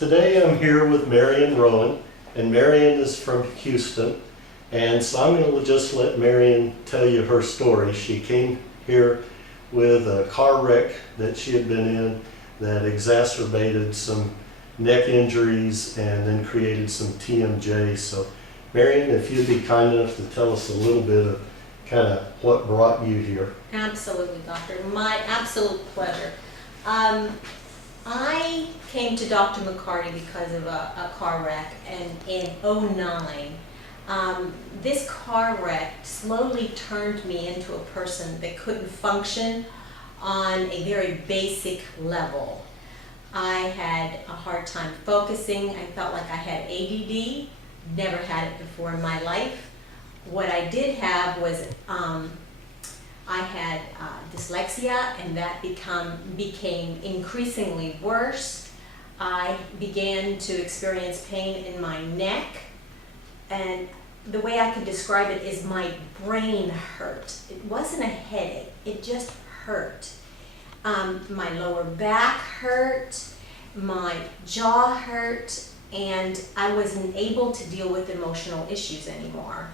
Today I'm here with Marion Rowan, and Marion is from Houston, and so I'm going to just let Marion tell you her story. She came here with a car wreck that she had been in that exacerbated some neck injuries and then created some TMJ. So Marion, if you'd be kind enough to tell us a little bit of kind of what brought you here. Absolutely, doctor. My absolute pleasure. I came to Dr. McCarty because of a car wreck, and in '09, this car wreck slowly turned me into a person that couldn't function on a very basic level. I had a hard time focusing. I felt like I had ADD, never had it before in my life. What I did have was I had dyslexia, and that became increasingly worse. I began to experience pain in my neck, and the way I could describe it is my brain hurt. It wasn't a headache, it just hurt. My lower back hurt, my jaw hurt, and I wasn't able to deal with emotional issues anymore.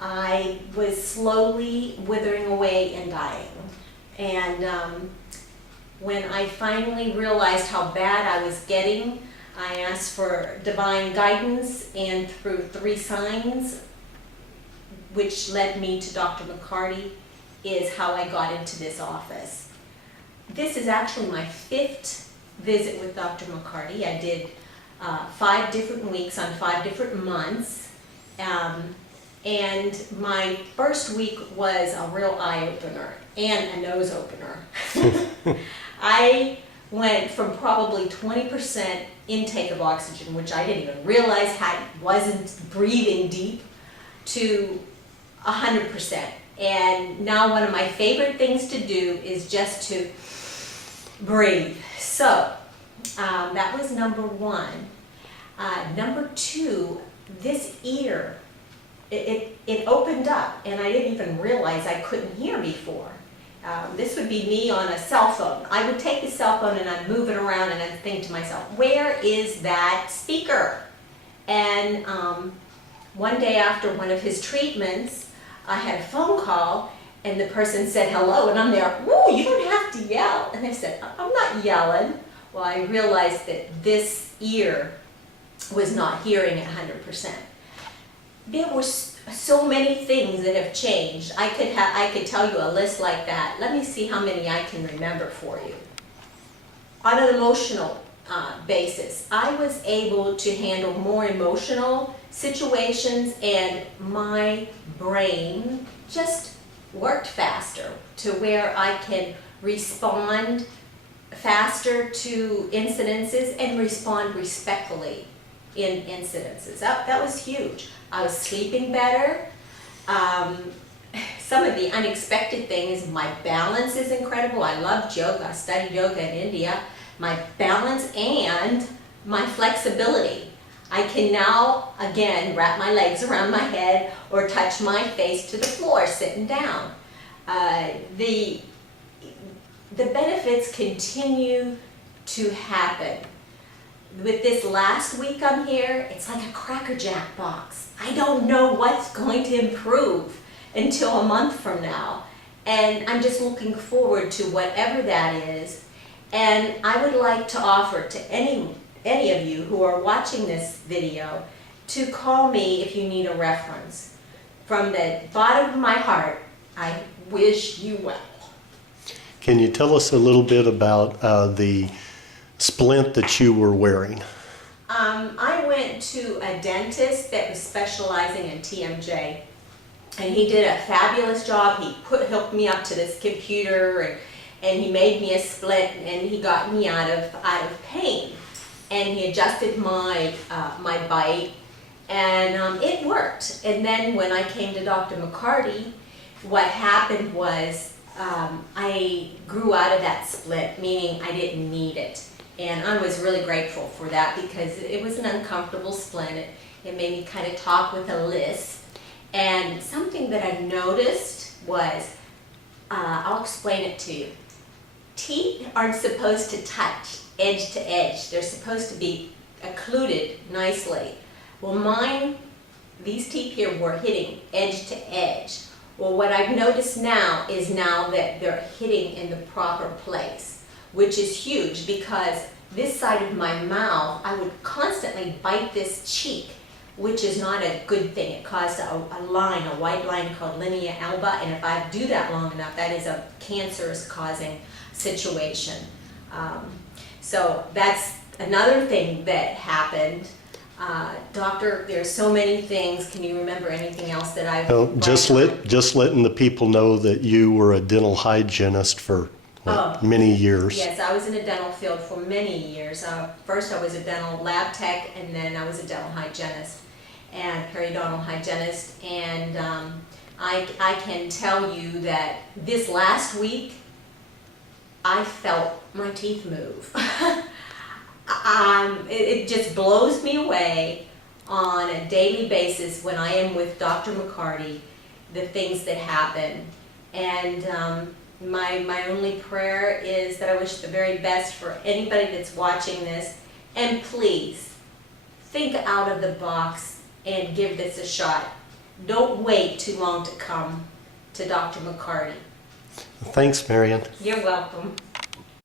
I was slowly withering away and dying. And when I finally realized how bad I was getting, I asked for divine guidance, and through 3 signs, which led me to Dr. McCarty, is how I got into this office. This is actually my 5th visit with Dr. McCarty. I did 5 different weeks on 5 different months. And my first week was a real eye-opener and a nose opener. I went from probably 20% intake of oxygen, which I didn't even realize I wasn't breathing deep, to 100%. And now one of my favorite things to do is just to breathe. So that was number 1. Number 2, this ear, it opened up, and I didn't even realize I couldn't hear before. This would be me on a cell phone. I would take the cell phone and I'd move it around and I'd think to myself, where is that speaker? And one day after one of his treatments, I had a phone call, and the person said hello, and I'm there, whoa, you don't have to yell. And I said, I'm not yelling. Well, I realized that this ear was not hearing at 100%. There were so many things that have changed. I could tell you a list like that. Let me see how many I can remember for you. On an emotional basis, I was able to handle more emotional situations, and my brain just worked faster to where I can respond faster to incidences and respond respectfully in incidences. That was huge. I was sleeping better. Some of the unexpected things, my balance is incredible. I love yoga. I studied yoga in India. My balance and my flexibility. I can now, again, wrap my legs around my head or touch my face to the floor sitting down. The benefits continue to happen. With this last week I'm here, it's like a Cracker Jack box. I don't know what's going to improve until a month from now. And I'm just looking forward to whatever that is. And I would like to offer to any of you who are watching this video to call me if you need a reference. From the bottom of my heart, I wish you well. Can you tell us a little bit about the splint that you were wearing? I went to a dentist that was specializing in TMJ, and he did a fabulous job. He hooked me up to this computer, and he made me a splint, and he got me out of pain. And he adjusted my my bite, and it worked. And then when I came to Dr. McCarty, what happened was I grew out of that splint, meaning I didn't need it. And I was really grateful for that, because it was an uncomfortable splint. It made me kind of talk with a lisp. And something that I noticed was, I'll explain it to you. Teeth aren't supposed to touch edge to edge. They're supposed to be occluded nicely. Well, mine, these teeth here were hitting edge to edge. Well, what I've noticed now is now that they're hitting in the proper place, which is huge because this side of my mouth, I would constantly bite this cheek, which is not a good thing. It caused a line, a white line called linea alba, and if I do that long enough, that is a cancerous causing situation. So that's another thing that happened. Doctor, there's so many things. Can you remember anything else that I've Well, just letting the people know that you were a dental hygienist for many years. Yes, I was in the dental field for many years. First I was a dental lab tech, and then I was a dental hygienist and periodontal hygienist. And I can tell you that this last week, I felt my teeth move. It just blows me away on a daily basis when I am with Dr. McCarty, the things that happen. And my only prayer is that I wish the very best for anybody that's watching this. And please, think out of the box and give this a shot. Don't wait too long to come to Dr. McCarty. Thanks, Marion. You're welcome.